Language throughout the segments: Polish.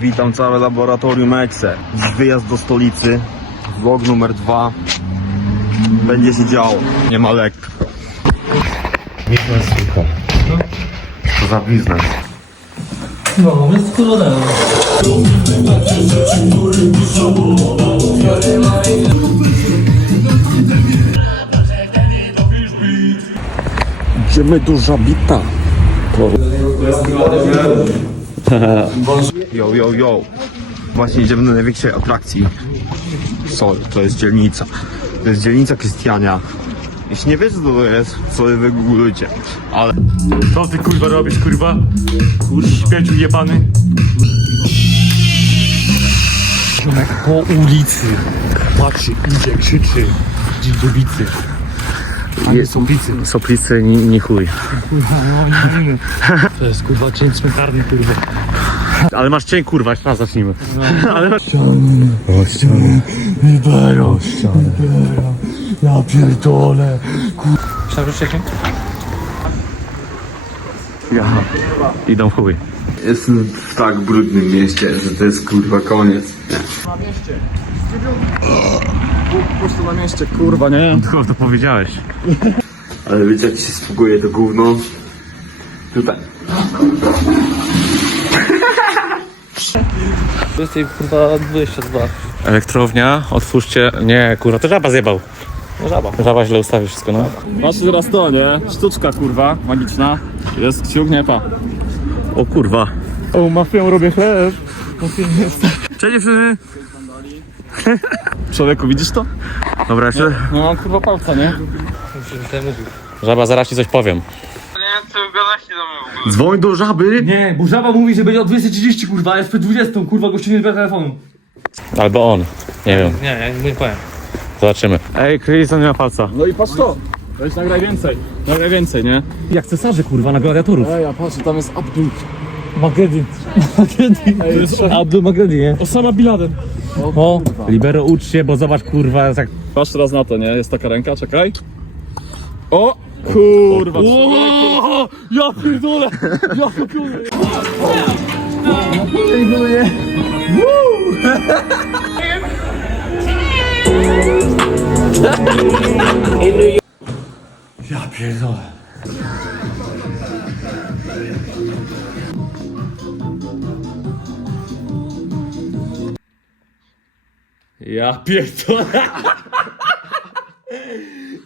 Witam całe laboratorium EXE. Wyjazd do stolicy. Vlog numer dwa. Będzie się działo. Nie ma lekko. Nikt nas słucha. Co za biznes. No, jest kolorem. Idziemy do Żabita. Yo, yo, yo. Właśnie idziemy do największej atrakcji. Sorry, to jest dzielnica. To jest dzielnica Krystiania. Jeśli nie wiecie co to jest, sobie wygooglujcie. Ale Co ty kurwa robisz, kurwa? Kur... śmieciu jebany. Ziomek po ulicy. Patrzy, idzie, krzyczy. Dzień dobicy. A nie są bicy. Soplicy ni, ni chuj. To jest kurwa cień cmentarny, kurwa. Ale masz cień kurwa, jeszcze raz zacznijmy. Ale masz... Libero, libero. Ja pierdolę. Ja. Idą w chuj. jestem w tak brudnym mieście, że to jest kurwa koniec. Prosto na mieście, kurwa, nie? Tylko to powiedziałeś. Ale wiecie jak się spłukuje to gówno? Tutaj. Jesteś kurwa 22. Elektrownia, otwórzcie... Nie, kurwa, to żaba zjebał. No żaba. Żaba źle ustawi wszystko, no. Patrz teraz to, nie? Sztuczka, kurwa, magiczna. Jest kciuk, nie pa. O kurwa. O, mafią robię chleb. Cześć dziewczyny. Człowieku, widzisz to? Dobra, jeszcze... No, kurwa palca, nie? Żaba, zaraz ci coś powiem. Dzwoń do żaby! Nie, bo żaba mówi, że będzie o 20.30 kurwa, a jest przed 20, kurwa, gościu nie zbiera telefonu. Albo on. Nie wiem, Nie, ja nie powiem. zobaczymy. Ej, Chris, on nie ma palca. No i patrz to. Weź nagraj więcej. Nagraj więcej, nie? Jak cesarze kurwa na gladiatorów. Ej, a patrz, tam jest Abdul. Magedin. Magedin. To jest Abdul Magedin, nie? Osama Bin Laden. O, Libero ucz się, bo zobacz kurwa, tak... Patrz teraz na to, nie? Jest taka ręka, czekaj. O! Kurwa, O, ja pierdolę! Ja pierdolę! Ja pierdolę. Ja pierdolę.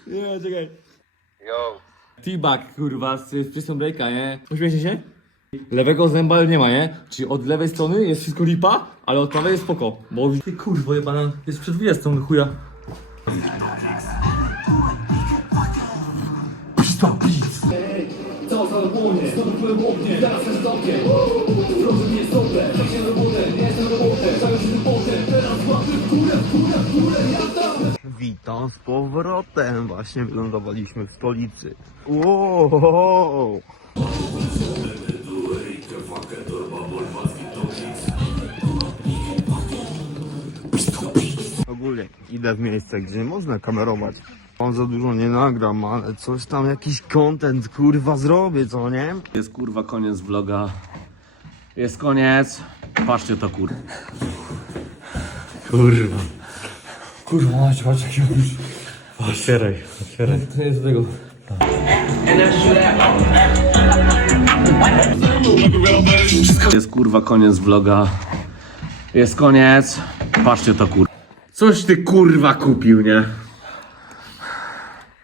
Nie, czekaj. T-bag, kurwa, z, z Prison Breaka, nie? Uśmiechnie się? Lewego zęba nie ma, nie? Czyli od lewej strony jest wszystko lipa, ale od prawej jest spoko. Bo ty kurwo jebana, jest przed 20 do chuja. Witam z powrotem. Właśnie wylądowaliśmy w stolicy. Wow. Ogólnie idę w miejsce, gdzie nie można kamerować. On za dużo nie nagram, ale coś tam, jakiś content kurwa zrobię, co nie? Jest kurwa koniec vloga. Jest koniec. Patrzcie to kurwa. Kurwa. Kurwa, macie, patrz jak się robisz. Otwieraj, otwieraj. To nie jest tego. Jest kurwa koniec vloga. Jest koniec. Patrzcie to kurwa. Coś ty kurwa kupił, nie?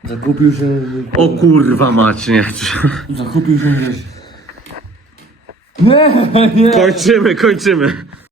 Zakupił się... O kurwa mać, nie. Zakupił się gdzieś. Nie, nie! Kończymy, kończymy.